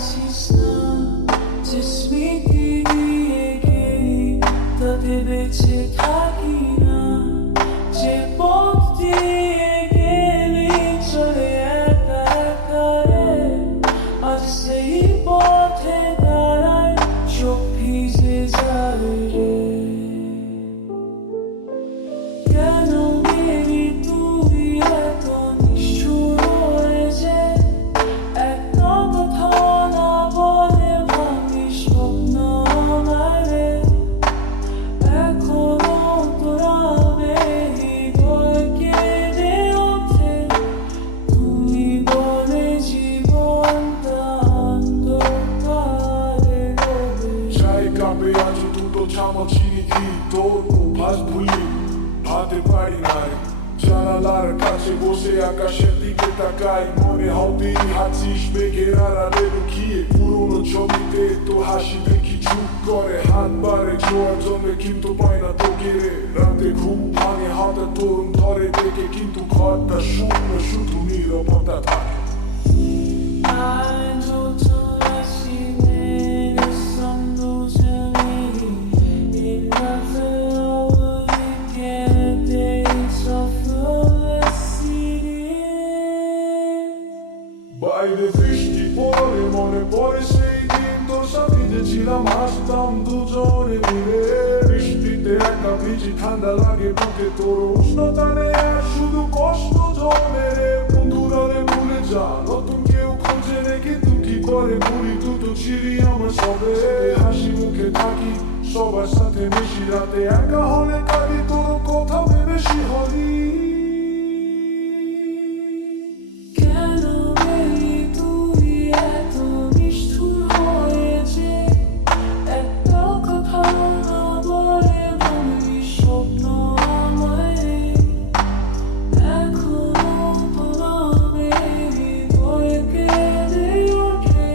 আসিস না যে স্মৃতি দিয়ে গেলি তাতে বেঁচে থাকি না যে পথ দিয়ে গেলি চলে একা একা রে আজ সেই পথে দাঁড়ায় চোখ ভিজে যায় রে কেন গেলি তুই এত নিষ্ঠুর হয়ে যে একটা কথা না বলে ভাঙি স্বপ্ন আমারে এখনো তোরাবে হৃদয় কেঁদে ওঠে তুমি বলে জীবনটা অন্ধকারে ডোবে চাই কাপে আজ দুটো চামচ চিনি দিই তোর অভ্যাস ভুলি ভাতে পারি নাই জানালার কাছে বসে আকাশের দিকে তাকাই মনে হবে হাসিস মেঘের আড়ালে লুকিয়ে পুরোনো ছবিতে তো হাসি দেখি চুপ করে হাত বাড়ে জোয়ার জমে কিন্তু পায় না তোকে রে রাতে ঘুম ভাঙে হাতে তরুণ ধরে দেখে কিন্তু ঘরটা শূন্য শুধু নীরবতা থাকে I know to see me some losing me in nothing over again days of felicity বাইরে বৃষ্টি পড়ে মনে পড়ে সেই দিন তোর সাথে যে ছিলাম হাসতাম দুজনে মিলে বৃষ্টিতে একা ভিজি ঠান্ডা লাগে বুকে তোর উষ্ণতা নেই আর শুধু কষ্ট জমে রে বন্ধুরা রে ভুলে যা নতুন কেউ খুঁজে রেখে দুটি করে ভুলি দুটো ছিড়ি আমার সবে হাসি মুখে থাকি সবার সাথে মিশি রাতে একা হলে কাঁদি তোর কথা ভেবে শিহরি কেন গেলি তুই এত নিষ্ঠুর হয়ে যে একটা কথা না বলে ভাঙি স্বপ্ন আমারে এখনো তোরাবে হৃদয় কেঁদে ওঠে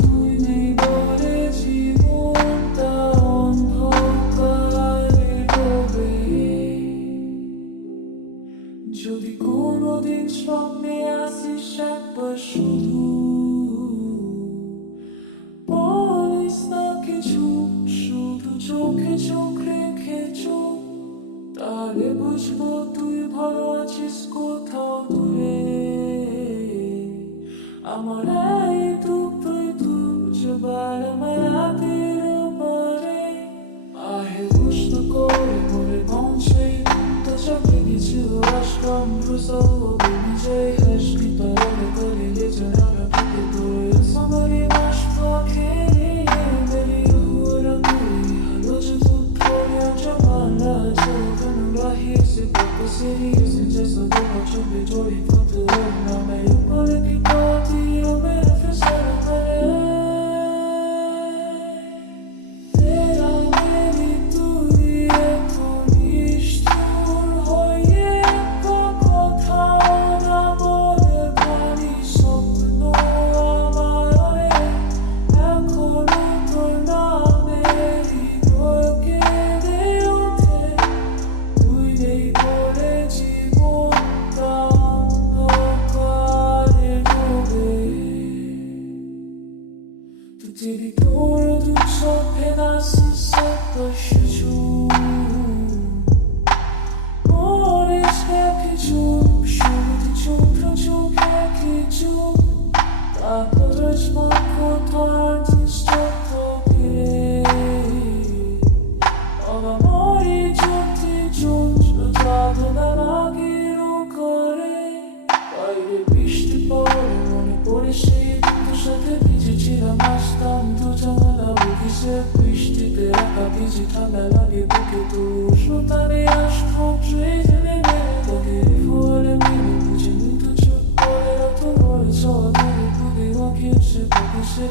তুই নেই বলে জীবনটা অন্ধকারে ডোবে যদি কোনোদিন স্বপ্নে আসিস একবার শুধু বলিস না কিছু শুধু চোখে চোখ রেখে চুপ তাহলে বুঝবো তুই ভালো আছিস কোথাও দূরে আমার এই দুটোই দুবার আমার রাতের পরে আহে দুষ্ট করে মনে মঞ্চে তো চোখে কিছু আশ্রম রুসো নিজে হাসি পারে করে যেন থেকে তোর সময় মাস পথে মেরি হুরা তুই রোজ তুই জমানা যখন রাহি সে poco serio senza dopo ciò che giochi quanto non me lo vuole che poti io me lo faccio male तेरा मेरी तू ये तो निष्ठुर হয়ে কথা না বলে ভাঙি স্বপ্ন আমারে এখনো তোর নামে হৃদয় কেঁদে ওঠে তুই নেই বলে জীবনটা অন্ধকারে ডোবে Tu ti ricordo ciò che nasce sotto sciù Ora specchi giù, sciuti giù, giù che giù Da cosa smanco tanti stotto che Ora mori giunti giù, giudato da nagiro করে বাইরে বৃষ্টি পড়ে মনে পড়ে সেই দিনটার সাথে ভিজেছিলাম আসতাম দুজনা বুঝিছে বৃষ্টিতে একা ভিজি ঠান্ডা লাগে বুকে তো উষ্ণতা নেই আসতো ট্রেনে নেমে তোকে ফলে মেরে বুঝে নিত চুপ করে রাত বলে চলে বুকে ওকে সে বুকে সে